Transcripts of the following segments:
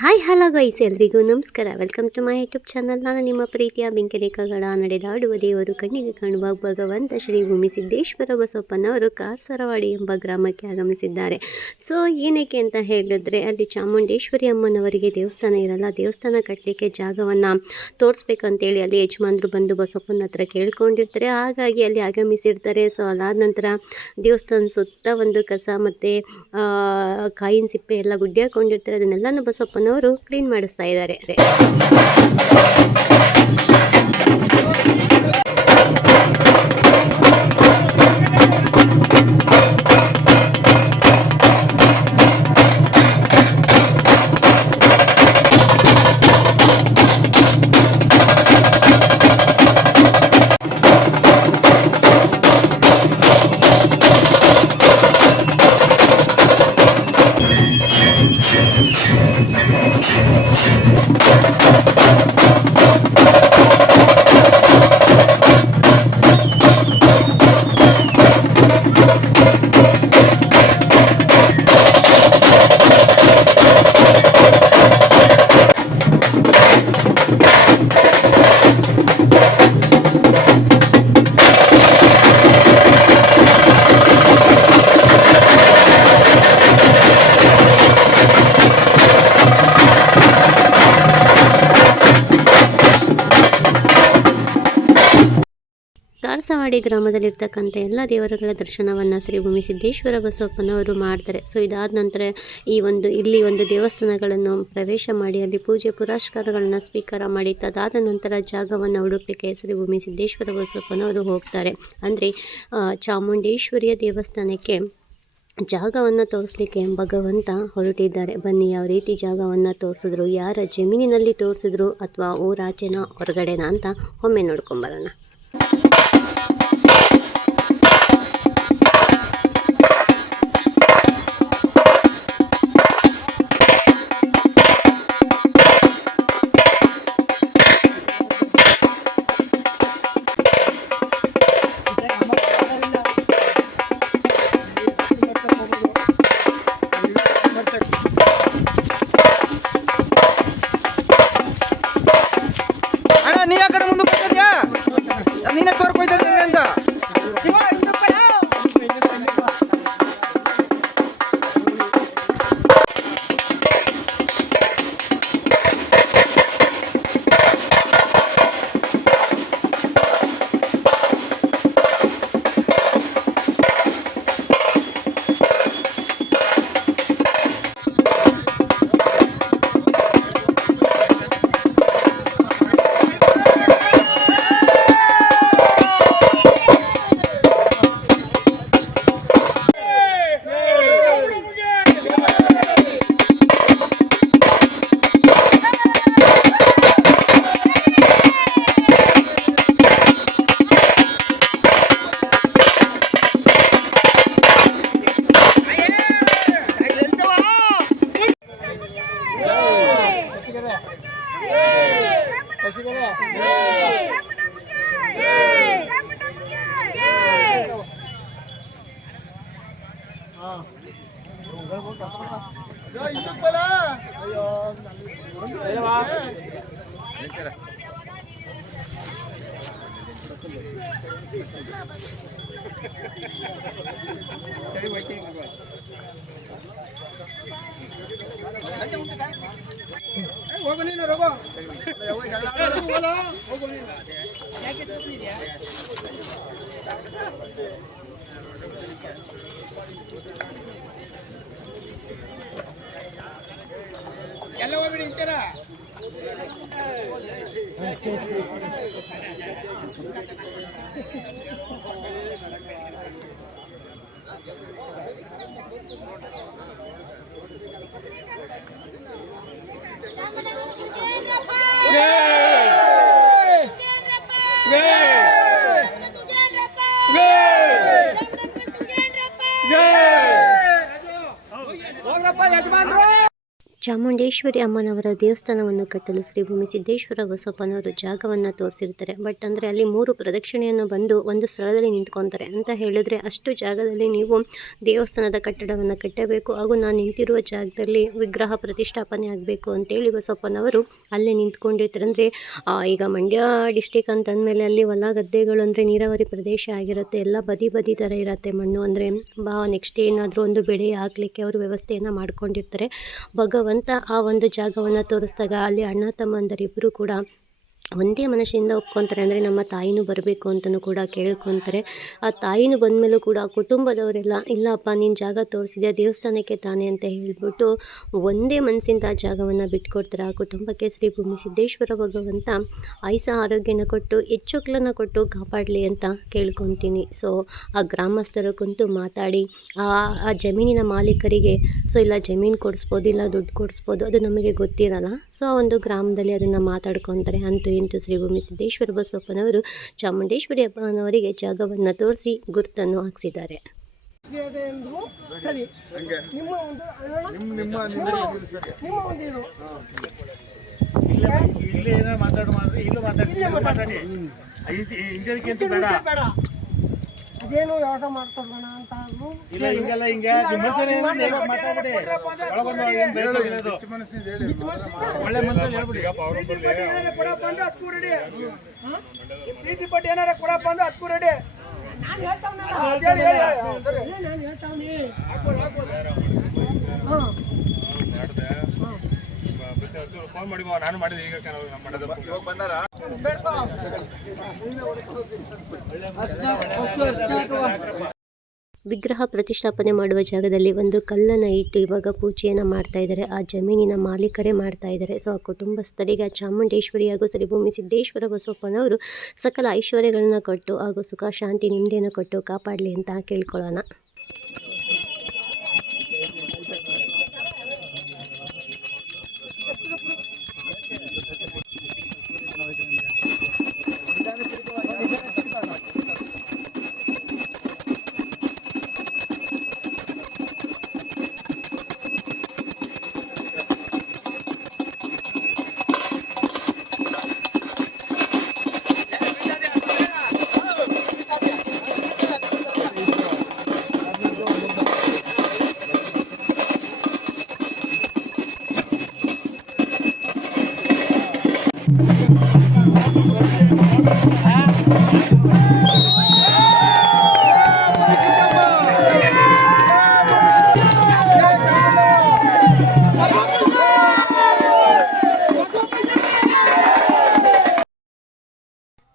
Hi hello guys, ಎಲ್ರಿಗೂ ನಮಸ್ಕಾರ. Welcome to my YouTube channel. ನಾನು ನಿಮ್ಮ ಪ್ರೀತಿಯ ಬೆಂಕಿರೇಖಾಗಡ ನಡೆದಾಡುವ ದೇವರು ಕಣ್ಣಿಗೆ ಕಾಣುವ ಭಗವಂತ ಶ್ರೀ ಭೂಮಿ ಸಿದ್ದೇಶ್ವರ ಬಸವಪ್ಪನವರು ಕಾರಸರವಾಡಿ ಎಂಬ ಗ್ರಾಮಕ್ಕೆ ಆಗಮಿಸಿದ್ದಾರೆ. ಸೊ ಏನಕ್ಕೆ ಅಂತ ಹೇಳಿದ್ರೆ, ಅಲ್ಲಿ ಚಾಮುಂಡೇಶ್ವರಿ ಅಮ್ಮನವರಿಗೆ ದೇವಸ್ಥಾನ ಇರಲ್ಲ, ದೇವಸ್ಥಾನ ಕಟ್ಟಲಿಕ್ಕೆ ಜಾಗವನ್ನು ತೋರಿಸ್ಬೇಕಂತೇಳಿ ಅಲ್ಲಿ ಯಜಮಾನ್ರು ಬಂದು ಬಸವಪ್ಪನ ಹತ್ರ ಕೇಳ್ಕೊಂಡಿರ್ತಾರೆ. ಹಾಗಾಗಿ ಅಲ್ಲಿ ಆಗಮಿಸಿರ್ತಾರೆ. ಸೊ ಅದಾದ ನಂತರ ದೇವಸ್ಥಾನ ಸುತ್ತ ಒಂದು ಕಸ ಮತ್ತು ಕಾಯಿನ ಸಿಪ್ಪೆ ಎಲ್ಲ ಗುಡ್ಡೆ ಹಾಕೊಂಡಿರ್ತಾರೆ. ಅದನ್ನೆಲ್ಲನೂ ಬಸವಪ್ಪನವರು ಕ್ಲೀನ್ ಮಾಡಿಸ್ತಾ ಇದ್ದಾರೆ. ಕಾರಸವಾಡಿ ಗ್ರಾಮದಲ್ಲಿರ್ತಕ್ಕಂಥ ಎಲ್ಲ ದೇವರುಗಳ ದರ್ಶನವನ್ನು ಶ್ರೀ ಭೂಮಿ ಸಿದ್ದೇಶ್ವರ ಬಸವಪ್ಪನವರು ಮಾಡ್ತಾರೆ. ಸೊ ಇದಾದ ನಂತರ ಇಲ್ಲಿ ಒಂದು ದೇವಸ್ಥಾನಗಳನ್ನು ಪ್ರವೇಶ ಮಾಡಿ ಅಲ್ಲಿ ಪೂಜೆ ಪುರಸ್ಕಾರಗಳನ್ನು ಸ್ವೀಕಾರ ಮಾಡಿ ತದಾದ ನಂತರ ಜಾಗವನ್ನು ಹುಡುಕ್ಲಿಕ್ಕೆ ಶ್ರೀ ಭೂಮಿ ಸಿದ್ದೇಶ್ವರ ಬಸವಪ್ಪನವರು ಹೋಗ್ತಾರೆ. ಅಂದರೆ ಚಾಮುಂಡೇಶ್ವರಿಯ ದೇವಸ್ಥಾನಕ್ಕೆ ಜಾಗವನ್ನು ತೋರಿಸ್ಲಿಕ್ಕೆ ಭಗವಂತ ಹೊರಟಿದ್ದಾರೆ. ಬನ್ನಿ, ಯಾವ ರೀತಿ ಜಾಗವನ್ನು ತೋರಿಸಿದ್ರು, ಯಾರ ಜಮೀನಿನಲ್ಲಿ ತೋರಿಸಿದ್ರು ಅಥವಾ ಊರಾಚೆನ ಹೊರಗಡೆನ ಅಂತ ಒಮ್ಮೆ ನೋಡ್ಕೊಂಬರೋಣ. ನೀ ಆ ಕಡೆ ಮುಂದೆ ಬರ್ತಿದ್ಯಾ? ನೀನೇ ತೋರ್ಕೊಯ್ತದ ಹೆಂಗೆ ಅಂತ. ಎಲ್ಲ ಹೋಗ್ಬಿಡಿ ಇಂಚರ. ಚಾಮುಂಡೇಶ್ವರಿ ಅಮ್ಮನವರ ದೇವಸ್ಥಾನವನ್ನು ಕಟ್ಟಲು ಶ್ರೀ ಭೂಮಿ ಸಿದ್ದೇಶ್ವರ ಬಸವಪ್ಪನವರು ಜಾಗವನ್ನು ತೋರಿಸಿರ್ತಾರೆ. ಬಟ್ ಅಂದರೆ ಅಲ್ಲಿ 3 ಪ್ರದಕ್ಷಿಣೆಯನ್ನು ಬಂದು ಒಂದು ಸ್ಥಳದಲ್ಲಿ ನಿಂತ್ಕೊತಾರೆ ಅಂತ ಹೇಳಿದ್ರೆ ಅಷ್ಟು ಜಾಗದಲ್ಲಿ ನೀವು ದೇವಸ್ಥಾನದ ಕಟ್ಟಡವನ್ನು ಕಟ್ಟಬೇಕು. ಹಾಗೂ ನಾನು ನಿಂತಿರುವ ಜಾಗದಲ್ಲಿ ವಿಗ್ರಹ ಪ್ರತಿಷ್ಠಾಪನೆ ಆಗಬೇಕು ಅಂತೇಳಿ ಬಸವಪ್ಪನವರು ಅಲ್ಲೇ ನಿಂತ್ಕೊಂಡಿರ್ತಾರೆ. ಅಂದರೆ ಈಗ ಮಂಡ್ಯ ಡಿಸ್ಟಿಕ್ ಅಂತಂದಮೇಲೆ ಅಲ್ಲಿ ಹೊಲ ಗದ್ದೆಗಳು ಅಂದರೆ ನೀರಾವರಿ ಪ್ರದೇಶ ಆಗಿರುತ್ತೆ. ಎಲ್ಲ ಬದಿ ಥರ ಇರುತ್ತೆ ಮಣ್ಣು. ಅಂದರೆ ನೆಕ್ಸ್ಟ್ ಏನಾದರೂ ಒಂದು ಬೆಳೆ ಹಾಕಲಿಕ್ಕೆ ಅವರು ವ್ಯವಸ್ಥೆಯನ್ನು ಮಾಡ್ಕೊಂಡಿರ್ತಾರೆ. ಭಗವಂತ ಆ ಒಂದು ಜಾಗವನ್ನು ತೋರಿಸಿದಾಗ ಅಲ್ಲಿ ಅಣ್ಣ ತಮ್ಮಂದರಿಬ್ಬರು ಕೂಡ ಒಂದೇ ಮನಸ್ಸಿಂದ ಒಪ್ಕೊತಾರೆ. ಅಂದರೆ ನಮ್ಮ ತಾಯಿನೂ ಬರಬೇಕು ಅಂತಲೂ ಕೂಡ ಕೇಳ್ಕೊತಾರೆ. ಆ ತಾಯಿನೂ ಬಂದಮೇಲೂ ಕೂಡ ಕುಟುಂಬದವರೆಲ್ಲ ಇಲ್ಲಪ್ಪ ನೀನು ಜಾಗ ತೋರಿಸಿದೆ ದೇವಸ್ಥಾನಕ್ಕೆ ತಾನೇ ಅಂತ ಹೇಳಿಬಿಟ್ಟು ಒಂದೇ ಮನಸ್ಸಿಂದ ಆ ಜಾಗವನ್ನು ಬಿಟ್ಕೊಡ್ತಾರೆ. ಆ ಕುಟುಂಬಕ್ಕೆ ಶ್ರೀ ಭೂಮಿ ಸಿದ್ದೇಶ್ವರ ಭಗವಂತ ಆಯುಷ ಆರೋಗ್ಯನ ಕೊಟ್ಟು ಹೆಚ್ಚುಕ್ಲನ್ನು ಕೊಟ್ಟು ಕಾಪಾಡಲಿ ಅಂತ ಕೇಳ್ಕೊತೀನಿ. ಸೊ ಆ ಗ್ರಾಮಸ್ಥರು ಕುಂತು ಮಾತಾಡಿ ಆ ಜಮೀನಿನ ಮಾಲೀಕರಿಗೆ ಇಲ್ಲ ಜಮೀನು ಕೊಡಿಸ್ಬೋದು, ಇಲ್ಲ ದುಡ್ಡು ಕೊಡಿಸ್ಬೋದು, ಅದು ನಮಗೆ ಗೊತ್ತಿರಲ್ಲ. ಸೊ ಆ ಒಂದು ಗ್ರಾಮದಲ್ಲಿ ಅದನ್ನು ಮಾತಾಡ್ಕೊತಾರೆ. ಅಂತೂ ಇಂತೂ ಶ್ರೀ ಭೂಮಿ ಸಿದ್ದೇಶ್ವರ ಬಸವಪ್ಪನವರು ಚಾಮುಂಡೇಶ್ವರಿ ಅಮ್ಮನವರಿಗೆ ಜಾಗವನ್ನು ತೋರಿಸಿ ಗುರುತನ್ನು ಹಾಕಿಸಿದ್ದಾರೆ. ಅದೇನು ವ್ಯವಹಾರ ಮಾಡ್ಕೊಡೋಣ ಅಂತ ಪ್ರೀತಿ ಪಟ್ಟು ಏನಾರ ಕೊಡಪ್ಪ ಅಂದ್ರೆ ಅದಕ್ಕೂ ರೆಡಿ. ಫೋನ್ ಮಾಡಿ ನಾನು ಮಾಡಿದೆ ಈಗ ವಿಗ್ರಹ ಪ್ರತಿಷ್ಠಾಪನೆ ಮಾಡುವ ಜಾಗದಲ್ಲಿ ಒಂದು ಕಲ್ಲನ್ನು ಇಟ್ಟು ಇವಾಗ ಪೂಜೆಯನ್ನು ಮಾಡ್ತಾ ಇದ್ದಾರೆ. ಆ ಜಮೀನಿನ ಮಾಲೀಕರೇ ಮಾಡ್ತಾ ಇದ್ದಾರೆ. ಸೊ ಆ ಕುಟುಂಬಸ್ಥರಿಗೆ ಚಾಮುಂಡೇಶ್ವರಿ ಹಾಗೂ ಶ್ರೀ ಭೂಮಿ ಸಿದ್ದೇಶ್ವರ ಬಸವಪ್ಪನವರು ಸಕಲ ಐಶ್ವರ್ಯಗಳನ್ನು ಕೊಟ್ಟು ಹಾಗೂ ಸುಖ ಶಾಂತಿ ನೆಮ್ಮದಿಯನ್ನು ಕೊಟ್ಟು ಕಾಪಾಡಲಿ ಅಂತ ಕೇಳ್ಕೊಳ್ಳೋಣ.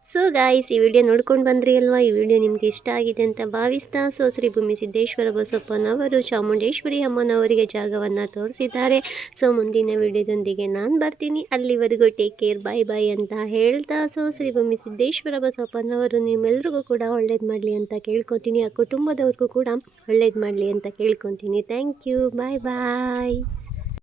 ಸೊ ಗಾಯ್ಸ್, ಈ ವಿಡಿಯೋ ನೋಡ್ಕೊಂಡು ಬಂದ್ರಿ ಅಲ್ವಾ? ಈ ವಿಡಿಯೋ ನಿಮಗೆ ಇಷ್ಟ ಆಗಿದೆ ಅಂತ ಭಾವಿಸ್ತಾ, ಸೊ ಶ್ರೀ ಭೂಮಿ ಸಿದ್ದೇಶ್ವರ ಬಸವಪ್ಪನವರು ಚಾಮುಂಡೇಶ್ವರಿ ಅಮ್ಮನವರಿಗೆ ಜಾಗವನ್ನು ತೋರಿಸಿದ್ದಾರೆ. ಸೊ ಮುಂದಿನ ವಿಡಿಯೋದೊಂದಿಗೆ ನಾನು ಬರ್ತೀನಿ. ಅಲ್ಲಿವರೆಗೂ ಟೇಕ್ ಕೇರ್, ಬಾಯ್ ಅಂತ ಹೇಳ್ತಾ, ಸೊ ಶ್ರೀ ಭೂಮಿ ಸಿದ್ದೇಶ್ವರ ಬಸವಪ್ಪನವರು ನಿಮ್ಮೆಲ್ರಿಗೂ ಕೂಡ ಒಳ್ಳೇದು ಮಾಡಲಿ ಅಂತ ಕೇಳ್ಕೊತೀನಿ. ಆ ಕುಟುಂಬದವ್ರಿಗೂ ಕೂಡ ಒಳ್ಳೇದು ಮಾಡಲಿ ಅಂತ ಕೇಳ್ಕೊತೀನಿ. Thank you, bye.